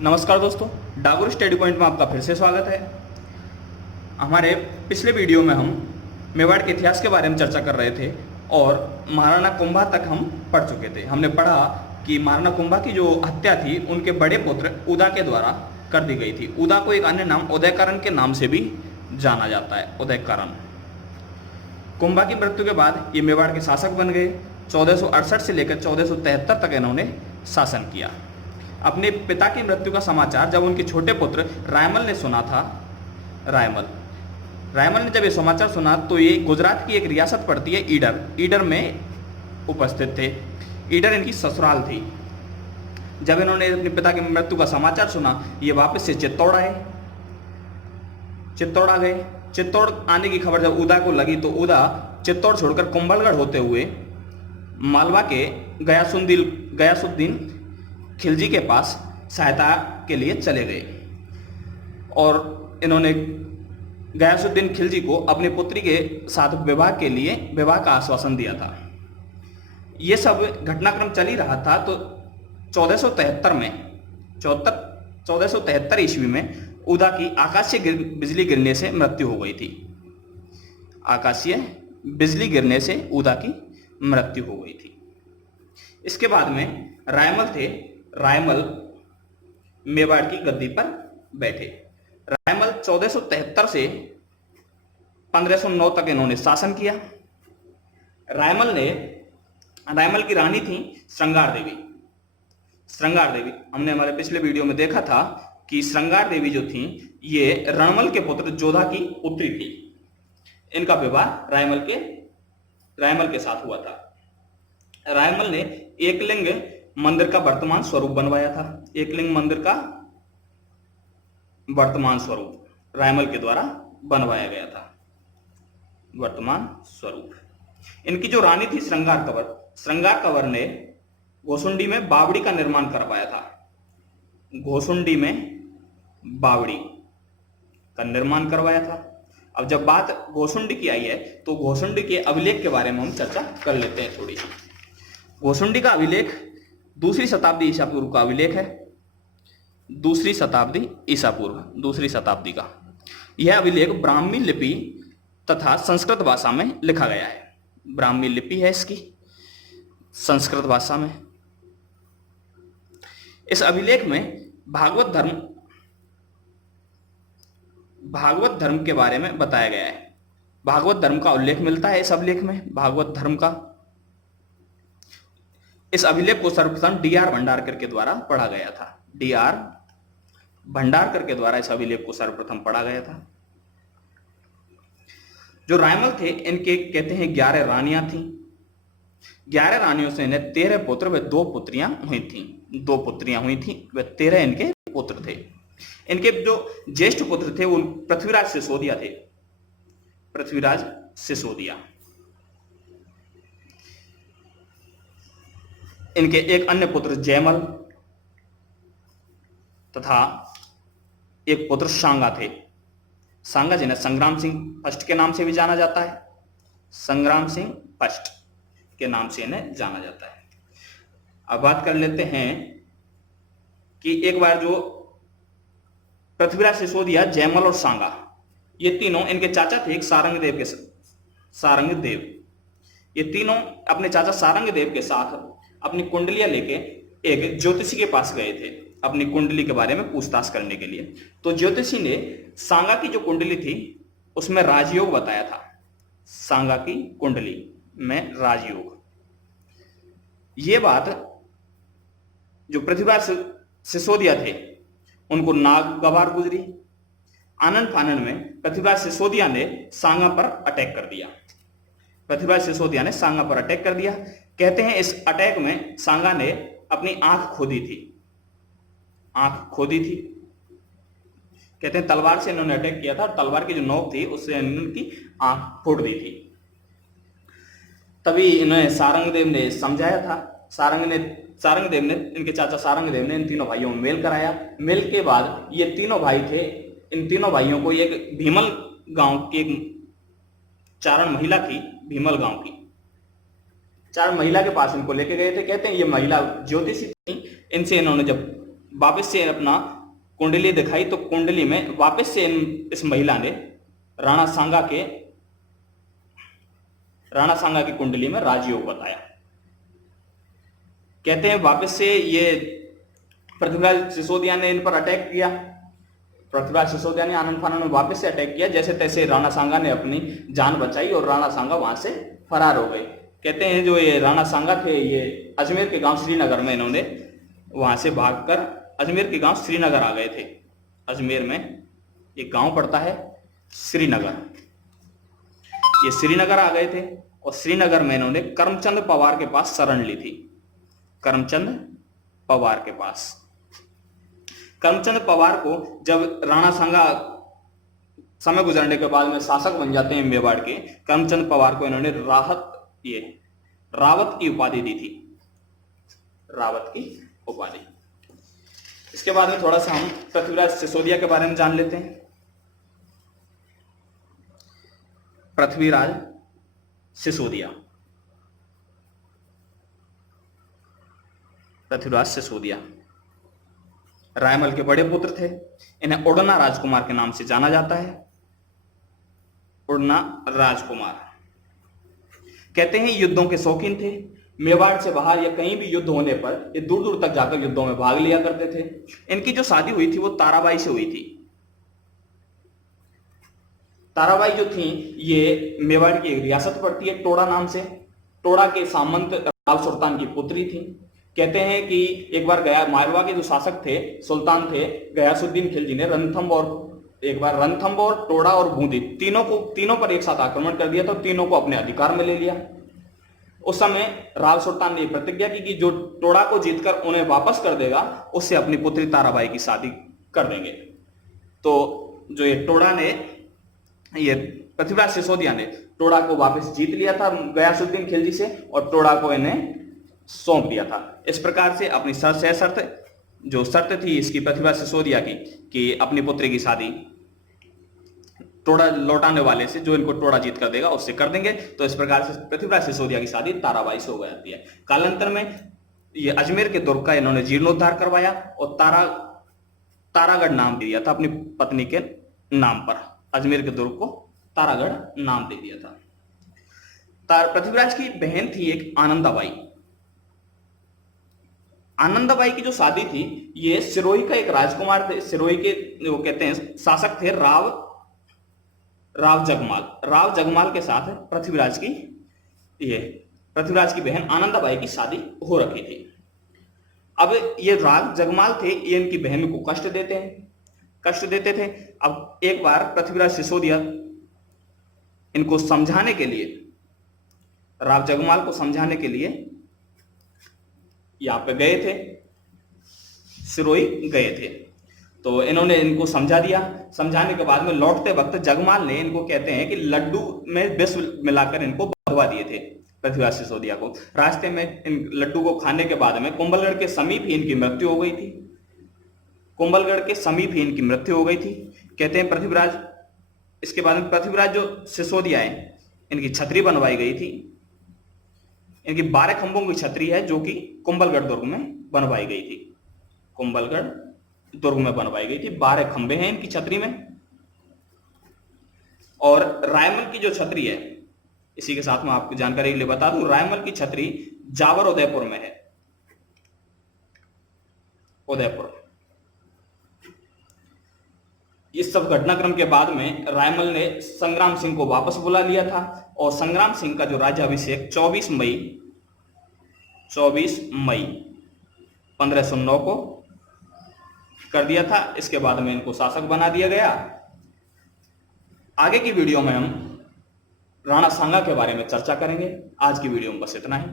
नमस्कार दोस्तों, Dagor study point में आपका फिर से स्वागत है। हमारे पिछले वीडियो में हम मेवाड़ के इतिहास के बारे में चर्चा कर रहे थे और महाराणा कुंभा तक हम पढ़ चुके थे। हमने पढ़ा कि महाराणा कुंभा की जो हत्या थी उनके बड़े पुत्र उदा के द्वारा कर दी गई थी। उदा को एक अन्य नाम उदयकरण के नाम से भी जाना जाता है, उदयकरण। कुंभा की मृत्यु के बाद ये मेवाड़ के शासक बन गए। 1468 से लेकर 1473 तक इन्होंने शासन किया। अपने पिता की मृत्यु का समाचार जब उनके छोटे पुत्र रायमल ने सुना था, रायमल ने जब ये समाचार सुना तो ये गुजरात की एक रियासत पड़ती है ईडर में उपस्थित थे। ईडर इनकी ससुराल थी। जब इन्होंने अपने पिता की मृत्यु का समाचार सुना, ये वापस से चित्तौड़ आ गए। चित्तौड़ आने की खबर जब उदा को लगी तो उदा चित्तौड़ छोड़कर कुंभलगढ़ होते हुए मालवा के गयासुद्दीन खिलजी के पास सहायता के लिए चले गए और इन्होंने गयासुद्दीन खिलजी को अपनी पुत्री के साथ विवाह का आश्वासन दिया था। यह सब घटनाक्रम चल ही रहा था तो 1473 ईस्वी में उदा की आकाशीय बिजली गिरने से मृत्यु हो गई थी। आकाशीय बिजली गिरने से उदा की मृत्यु हो गई थी। इसके बाद में रायमल मेवाड़ की गद्दी पर बैठे। रायमल 1473 से 1509 तक इन्होंने शासन किया। रायमल की रानी थी श्रृंगार देवी। हमने हमारे पिछले वीडियो में देखा था कि श्रृंगार देवी जो थी ये रणमल के पुत्र जोधा की पुत्री थी। इनका विवाह रायमल के साथ हुआ था। रायमल ने एकलिंग मंदिर का वर्तमान स्वरूप बनवाया था। एकलिंग मंदिर का वर्तमान स्वरूप रायमल के द्वारा बनवाया गया था। वर्तमान स्वरूप। इनकी जो रानी थी श्रृंगार कंवर ने घोसुंडी में बावड़ी का निर्माण करवाया था। घोसुंडी में बावड़ी का निर्माण करवाया था। अब जब बात घोसुंडी की आई है तो घोसुंडी के अभिलेख के बारे में हम चर्चा कर लेते हैं थोड़ी सी। घोसुंडी का अभिलेख 2री शताब्दी ईसा पूर्व का अभिलेख है। 2री शताब्दी ईसा पूर्व, 2री शताब्दी का यह अभिलेख ब्राह्मी लिपि तथा संस्कृत भाषा में लिखा गया है। ब्राह्मी लिपि है इसकी, संस्कृत भाषा में। इस अभिलेख में भागवत धर्म के बारे में बताया गया है। भागवत धर्म का उल्लेख मिलता है इस अभिलेख में। भागवत धर्म का इस अभिलेख को सर्वप्रथम D.R. भंडारकर के द्वारा पढ़ा गया था। D.R. भंडारकर के द्वारा इस अभिलेख को सर्वप्रथम पढ़ा गया था। जो रायमल थे इनके कहते हैं 11 रानियां थी। 11 रानियों से इन्हें 13 पुत्र व 2 पुत्रियां हुई थी। 2 पुत्रियां हुई थी व 13 इनके पुत्र थे। इनके जो ज्येष्ठ पुत्र थे वो पृथ्वीराज सिसोदिया थे। पृथ्वीराज सिसोदिया। इनके एक अन्य पुत्र जयमल तथा एक पुत्र सांगा थे। सांगा जिन्हें संग्राम सिंह फर्स्ट के नाम से भी जाना जाता है। संग्राम सिंह फर्स्ट के नाम से इन्हें जाना जाता है। अब बात कर लेते हैं कि एक बार जो पृथ्वीराज सिसोदिया, जयमल और सांगा, ये तीनों इनके चाचा थे एक सारंगदेव। ये तीनों अपने चाचा सारंगदेव के साथ अपनी कुंडलियां लेके एक ज्योतिषी के पास गए थे अपनी कुंडली के बारे में पूछताछ करने के लिए। तो ज्योतिषी ने सांगा की जो कुंडली थी उसमें राजयोग बताया था। सांगा की कुंडली में राजयोग। ये बात जो पृथ्वीराज सिसोदिया थे उनको नागवार गुजरी। आनंद फानन में पृथ्वीराज सिसोदिया ने सांगा पर अटैक कर दिया। कहते हैं इस अटैक में सांगा ने अपनी आंख खोदी थी। कहते हैं तलवार से इन्होंने अटैक किया था और तलवार की जो नोक थी उससे इनकी आंख फोड़ दी थी। तभी इन्हें सारंगदेव ने समझाया था। सारंगदेव ने इनके चाचा सारंगदेव ने इन तीनों भाइयों में मेल कराया। मेल के बाद ये तीनों भाई थे। इन तीनों भाइयों को एक भीमल गांव की एक चारण महिला थी, भीमल गांव की चारण महिला के पास इनको लेके गए थे। कहते हैं ये महिला ज्योतिषी थी। इनसे इन्होंने जब वापस से अपना कुंडली दिखाई तो कुंडली में वापस से इस महिला ने राणा सांगा की कुंडली में राजयोग बताया। कहते हैं वापस से ये पृथ्वीराज सिसोदिया ने इन पर अटैक किया। पृथ्वीराज सिसोदिया ने आनंद फानन में वापस से अटैक किया। जैसे तैसे राणा सांगा ने अपनी जान बचाई और राणा सांगा वहां से फरार हो गए। कहते हैं जो ये राणा सांगा थे ये अजमेर के गांव श्रीनगर में इन्होंने वहां से भागकर अजमेर के गांव श्रीनगर आ गए थे। अजमेर में एक गांव पड़ता है श्रीनगर, ये श्रीनगर आ गए थे और श्रीनगर में इन्होंने करमचंद पवार के पास शरण ली थी। करमचंद पवार के पास, करमचंद पवार को जब राणा सांगा समय गुजरने के बाद में शासक बन जाते हैं मेवाड़ के, करमचंद पवार को इन्होंने रावत की उपाधि दी थी। रावत की उपाधि। इसके बाद में थोड़ा सा हम पृथ्वीराज सिसोदिया के बारे में जान लेते हैं। पृथ्वीराज सिसोदिया, पृथ्वीराज सिसोदिया रायमल के बड़े पुत्र थे। इन्हें उड़ना राजकुमार के नाम से जाना जाता है। उड़ना राजकुमार। कहते हैं युद्धों के शौकीन थे। मेवाड़ से बाहर या कहीं भी युद्ध होने पर ये दूर दूर तक जाकर युद्धों में भाग लिया करते थे। इनकी जो शादी हुई थी वो ताराबाई से हुई थी। ताराबाई जो थी ये मेवाड़ की एक रियासत पड़ती है टोड़ा नाम से। टोड़ा के सामंत राव सुल्तान की पुत्री थी। कहते हैं कि एक बार मारवा के जो शासक थे, सुल्तान थे गयासुद्दीन खिलजी ने रणथंभ और टोड़ा और बूंदी तीनों पर एक साथ आक्रमण कर दिया था। तीनों को अपने अधिकार में ले लिया। उस समय राव सुल्तान ने प्रतिज्ञा की कि जो टोड़ा को जीतकर उन्हें वापस कर देगा उससे अपनी पुत्री ताराबाई की शादी कर देंगे। तो जो ये टोड़ा ने, ये पृथ्वीराज सिसोदिया ने टोड़ा को वापस जीत लिया था गयासुद्दीन खिलजी से और टोड़ा को इन्हें सौंप दिया था। इस प्रकार से अपनी शर्त थी इसकी पृथ्वीराज सिसोदिया की कि अपनी पुत्री की शादी टोड़ा लौटाने वाले से, जो इनको टोड़ा जीत कर देगा उससे कर देंगे। तो इस प्रकार से पृथ्वीराज सिसोदिया की शादी ताराबाई से हो जाती है। कालांतर में ये अजमेर के दुर्ग का इन्होंने जीर्णोद्धार करवाया और तारागढ़ नाम दिया था अपनी पत्नी के नाम पर। अजमेर के दुर्ग को तारागढ़ नाम दे दिया था। पृथ्वीराज की बहन थी एक आनंदाबाई। आनंदाबाई की जो शादी थी ये सिरोही का एक राजकुमार थे। सिरोही के वो कहते हैं शासक थे राव जगमाल के साथ पृथ्वीराज की बहन आनंदाबाई की शादी हो रखी थी। अब ये राव जगमाल थे, ये इनकी बहन को कष्ट देते थे। अब एक बार पृथ्वीराज सिसोदिया इनको समझाने के लिए, राव जगमाल को समझाने के लिए यहां पे गए थे, सिरोही गए थे। तो इन्होंने इनको समझा दिया। समझाने के बाद में लौटते वक्त जगमाल ने इनको, कहते हैं कि लड्डू में विष मिलाकर इनको भगवा दिए थे पृथ्वीराज सिसोदिया को। रास्ते में इन लड्डू को खाने के बाद में कुंभलगढ़ के समीप ही इनकी मृत्यु हो गई थी। कहते हैं पृथ्वीराज, इसके बाद में पृथ्वीराज जो सिसोदिया है इनकी छतरी बनवाई गई थी। इनकी 12 खंभों की छतरी है जो कि कुंभलगढ़ दुर्ग में बनवाई गई थी। 12 खंभे हैं इनकी छतरी में। और रायमल की जो छतरी है, इसी के साथ में आपको जानकारी के लिए बता दूं, रायमल की छतरी जावर उदयपुर में है। उदयपुर। इस सब घटनाक्रम के बाद में रायमल ने संग्राम सिंह को वापस बुला लिया था और संग्राम सिंह का जो राज्याभिषेक 24 मई 1509 को कर दिया था। इसके बाद में इनको शासक बना दिया गया। आगे की वीडियो में हम राणा सांगा के बारे में चर्चा करेंगे। आज की वीडियो में बस इतना ही।